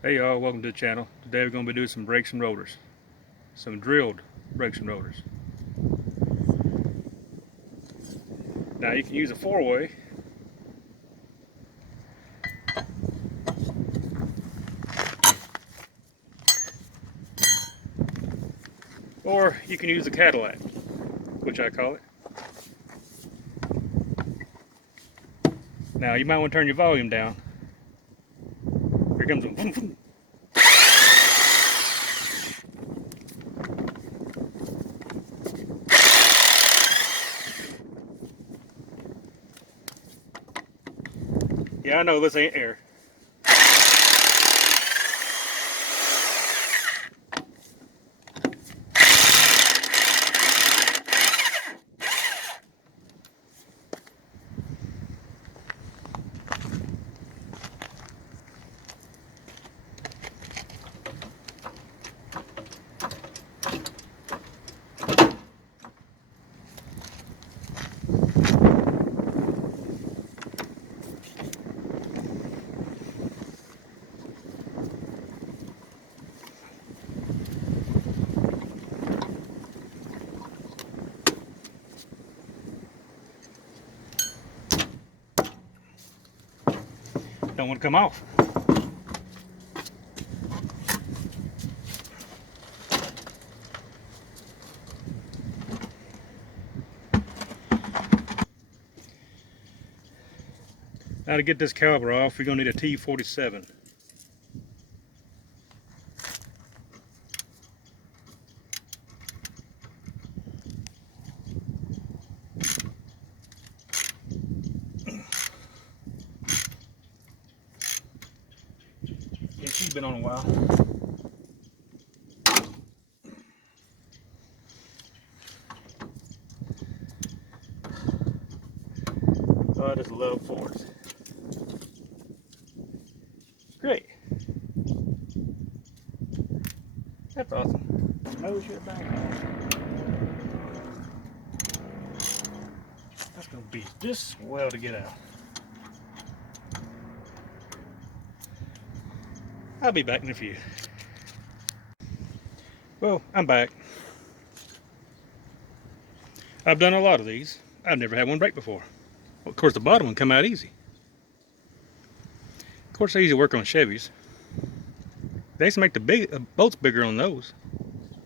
Hey y'all, welcome to the channel. Today we're going to be doing some brakes and rotors. Some drilled brakes and rotors. Now you can use a 4-way. Or you can use a Cadillac, which I call it. Now you might want to turn your volume down. Here comes a boom boom. Yeah, I know this ain't air. Don't want to come off. Now to get this caliper off, we're going to need a T47. Yeah, she's been on a while. Oh, I just love Fords. Great. That's awesome. No shit back. That's gonna be just well to get out. I'll be back in a few. Well, I'm back. I've done a lot of these. I've never had one break before. Well, of course, the bottom one come out easy. Of course, they usually work on Chevys. They used to make the bolts bigger on those.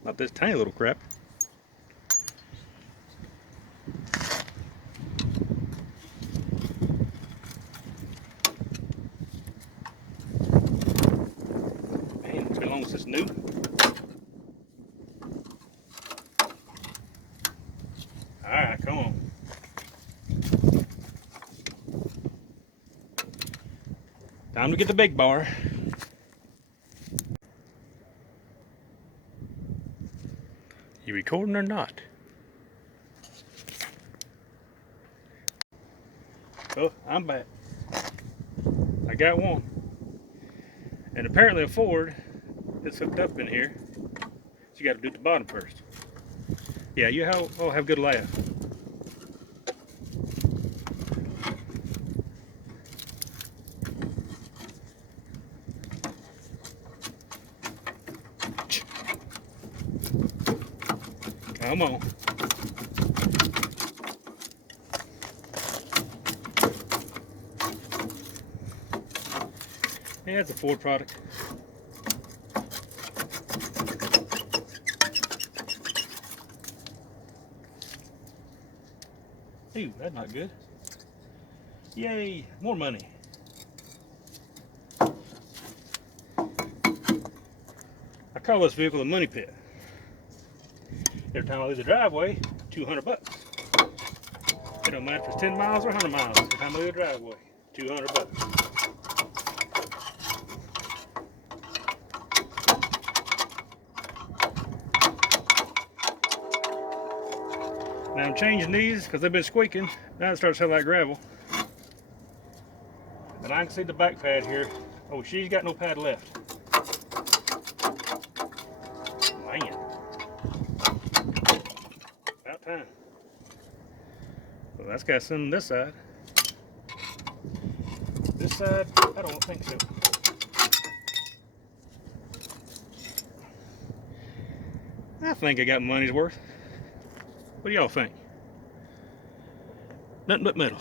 Not this tiny little crap. Man, it's been long since it's new. Alright, come on. Time to get the big bar. You recording or not? Oh, I'm back. I got one. And apparently a Ford is hooked up in here. So you got to do it the bottom first. Yeah, you have good laugh. Come on. Yeah, it's a Ford product. Ooh, that's not good. Yay, more money. I call this vehicle a money pit. Every time I lose a driveway, $200. It don't matter if it's 10 miles or 100 miles. Every time I lose a driveway, $200. Now I'm changing these because they've been squeaking. Now it starts to sound like gravel. And I can see the back pad here. Oh, she's got no pad left. Man. About time. Well, that's got some on this side. This side, I don't think so. I think I got my money's worth. What do y'all think? Nothing but metal.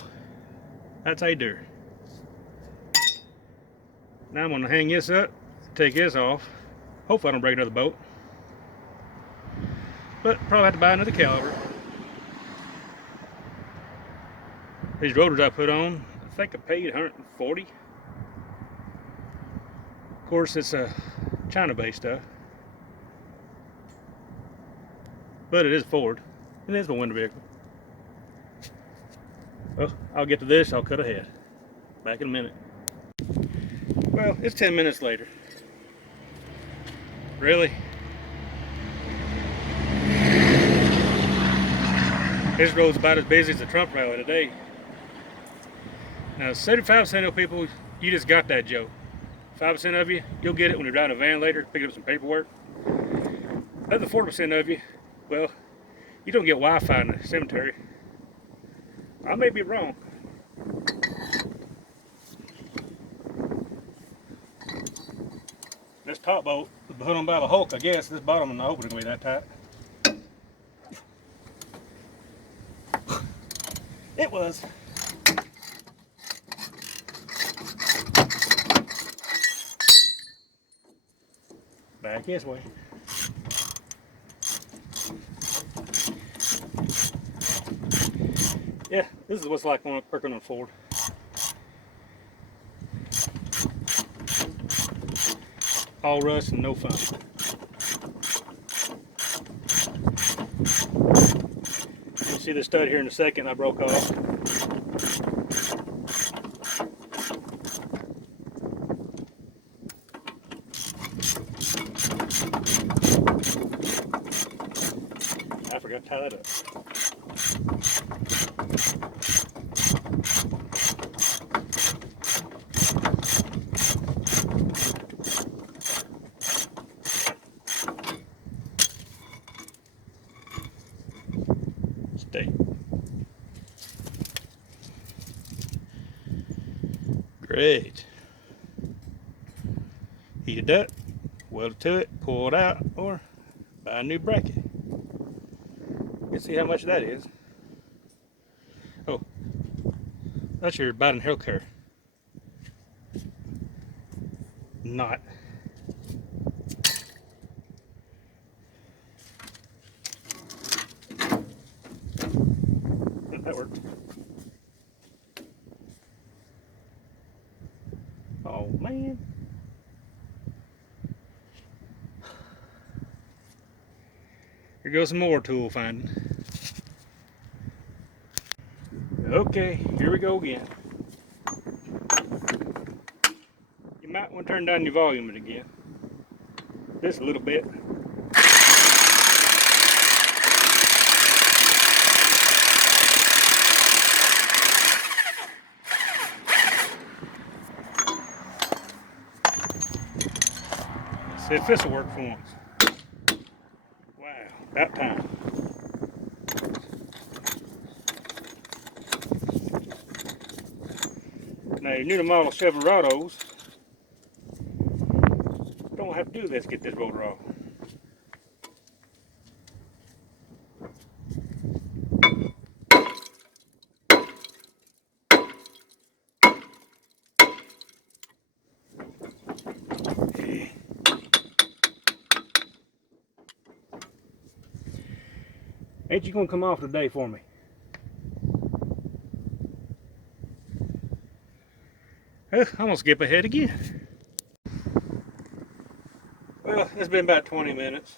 That's how you do it. Now I'm going to hang this up, take this off. Hopefully I don't break another bolt. But probably have to buy another caliber. These rotors I put on, I think I paid $140. Of course, it's a China-based stuff. But it is Ford. It is a winter vehicle. Well, I'll get to this, I'll cut ahead. Back in a minute. Well, it's 10 minutes later. Really? This road's about as busy as the Trump rally today. Now, 75% of people, you just got that joke. 5% of you, you'll get it when you're driving a van later, picking up some paperwork. The other 40% of you, well, you don't get Wi-Fi in the cemetery. I may be wrong. This top bolt was put on by the Hulk, I guess. This bottom one, I hope it's going to be that tight. It was. Back this way. Yeah, this is what it's like when working on a Ford. All rust and no fun. You'll see the stud here in a second I broke off. I forgot to tie that up. Stay. Great. Heat it up, weld it to it, pull it out, or buy a new bracket. Let's see how much that is. Oh, that's your Biden healthcare. Not. That worked. Oh man. Here goes some more tool finding. Okay, here we go again. You might want to turn down your volume again. Just a little bit. See if this will work for once. Wow, about time. Now, your new model Silverados don't have to do this to get this rotor off. Ain't you gonna come off today for me? I'm gonna skip ahead again. Well, it's been about 20 minutes.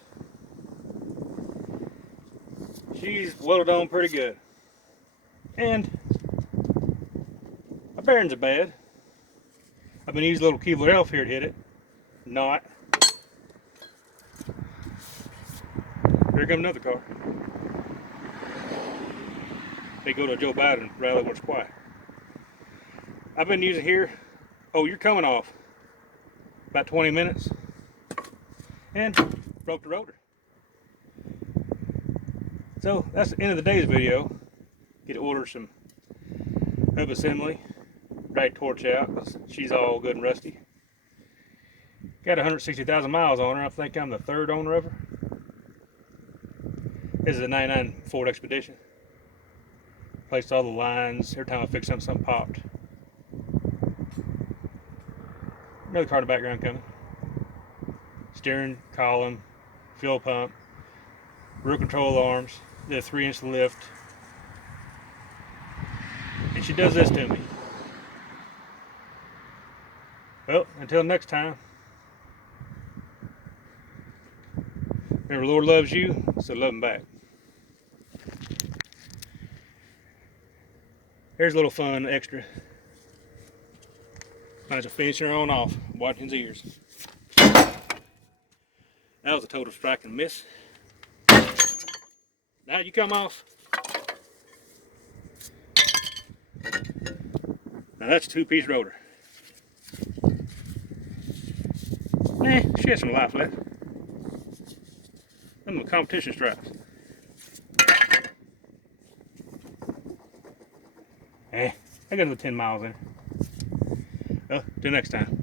She's welded on pretty good. And my bearings are bad. I've been using a little Kevlar elf here to hit it. Not. Here comes another car. They go to Joe Biden rally when it's quiet. I've been using here. Oh, you're coming off. About 20 minutes. And broke the rotor. So that's the end of the day's video. Get to order some hub assembly. Drag torch out. She's all good and rusty. Got 160,000 miles on her. I think I'm the third owner of her. This is a 99 Ford Expedition. Placed all the lines. Every time I fix something popped. Another car in the background coming. Steering column, fuel pump, rear control arms, the 3-inch lift. And she does this to me. Well, until next time. Remember, the Lord loves you, so love him back. Here's a little fun extra. Might as well finish her on off, watching his ears. That was a total strike and miss. Now you come off. Now that's a 2-piece rotor. She has some life left. Them are competition strikes. I got another 10 miles in. Well, till next time.